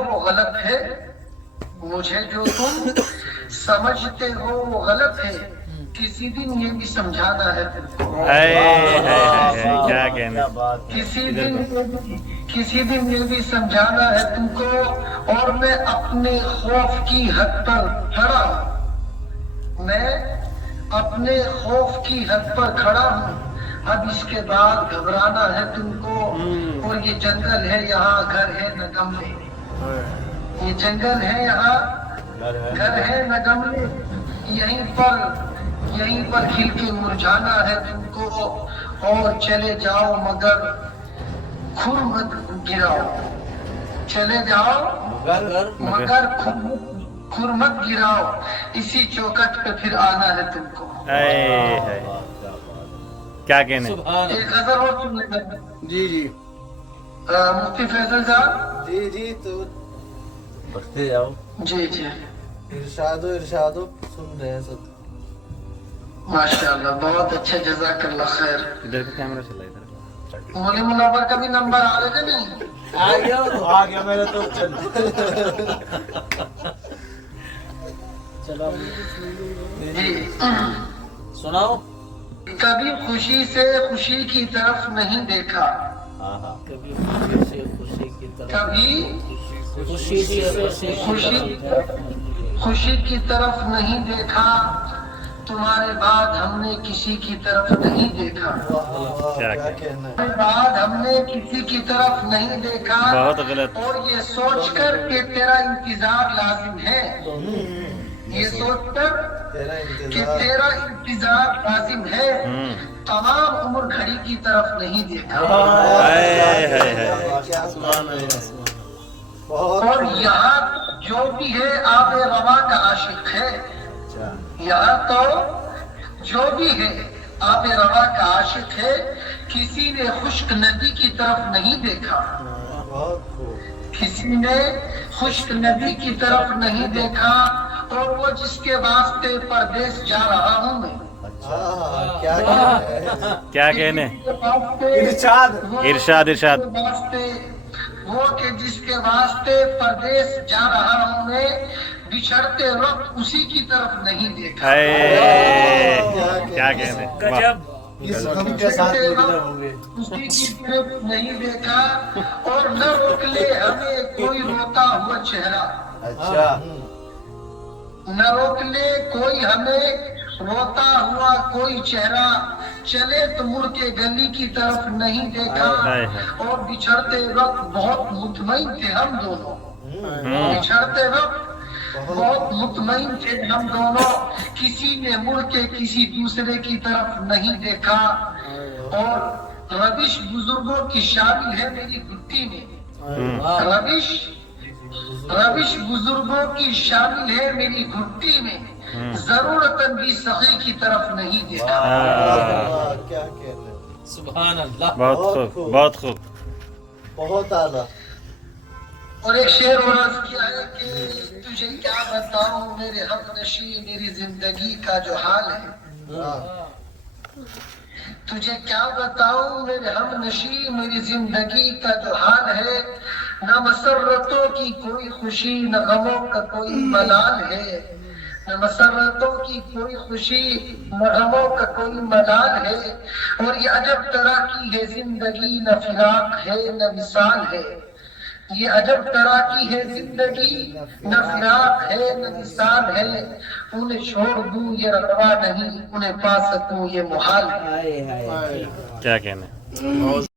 وہ غلط ہے، مجھے جو تم سمجھتے ہو وہ غلط ہے، کسی دن یہ بھی سمجھانا ہے تم کو، کیا کہنے. کسی دن یہ بھی سمجھانا ہے تم کو، اور میں اپنے خوف کی حد پر کھڑا ہوں، میں اپنے خوف کی حد پر کھڑا ہوں، اب اس کے بعد گھبرانا ہے تم کو، اور یہ جنگل ہے یہاں گھر ہے نہ گملے، یہ جنگل ہے یہاں گھر ہے نہ گملے، یہیں پر کھل کے مرجھانا ہے تم کو، اور چلے جاؤ مگر کھر مت گراؤ، چلے جاؤ مگر کھر مت گراؤ، اسی چوکٹ پہ پھر آنا ہے تم کو. کیا کہنے. ایک غزل اور سن لیں. جی جی مفتی فیصل صاحب. جی تو بڑھتے جاؤ. جی جی ارشادو سن رہے ہیں سب. ماشاء اللہ بہت اچھا، جزاک اللہ خیر. ادھر کا کیمرہ چلا ادھر. مولی منور کا بھی نمبر آ گیا نہیں؟ آ گیا میرا تو. چلو جی سناؤ. کبھی خوشی سے خوشی کی طرف نہیں دیکھا، کبھی خوشی سے خوشی کی طرف، کبھی خوشی سے خوشی کی طرف نہیں دیکھا، تمہارے بعد ہم نے کسی کی طرف نہیں دیکھا، تمہارے بعد ہم نے کسی کی طرف نہیں دیکھا، بہت غلط. اور یہ سوچ کر کہ تیرا انتظار لازم ہے، یہ سوچ کر کہ تیرا انتظار لازم ہے، تمام عمر گھڑی کی طرف نہیں دیکھا، اور یہاں جو بھی ہے آب روا کا عاشق ہے، یہاں تو جو بھی ہے آب روا کا عاشق ہے، کسی نے خشک ندی کی طرف نہیں دیکھا، کسی نے خشک ندی کی طرف نہیں دیکھا، اور وہ جس کے واسطے پردیس جا رہا ہوں میں، کیا کہنے. ارشاد وہ کہ جس کے واسطے پردیس جا رہا ہوں میں، بچھڑتے وقت اسی کی طرف نہیں دیکھا، کیا کہنے. بچھڑتے وقت اسی کی طرف نہیں دیکھا، اور نہ روک لے ہمیں کوئی روتا ہوا چہرہ، نہ روک لے کوئی ہمیں روتا ہوا کوئی چہرہ، چلے تو مڑ کے گلی کی طرف نہیں دیکھا، اور بچھڑتے وقت بہت مطمئن تھے ہم دونوں، بچھڑتے وقت بہت مطمئن تھے ہم دونوں، کسی نے مڑ کے کسی دوسرے کی طرف نہیں دیکھا، اور روش بزرگوں کی شامل ہے میری گھٹی میں، روش بزرگوں کی شامل ہے میری گھٹی میں، ضرورتاً بھی سخی کی طرف نہیں دیکھا. سبحان اللہ. بہت خوب بہت خوب. بہت اعلیٰ. اور ایک شعر اور عرض کیا ہے کہ تجھے کیا بتاؤں میرے حق نشین میری زندگی کا جو حال ہے، تجھے کیا بتاؤں میرے ہم نشین میری زندگی کا جو حال ہے، نہ مسرتوں کی کوئی خوشی نہ غموں کا کوئی ملال ہے، نہ مسرتوں کی کوئی خوشی نہ غموں کا کوئی ملال ہے، اور یہ عجب طرح کی ہے زندگی نہ فراق ہے نہ وصال ہے، یہ عجب طرح کی ہے زندگی نہ فراق ہے نہ وصال ہے، انہیں چھوڑ دوں یہ روا نہیں انہیں پا سکوں یہ محال ہے. کیا کہنے.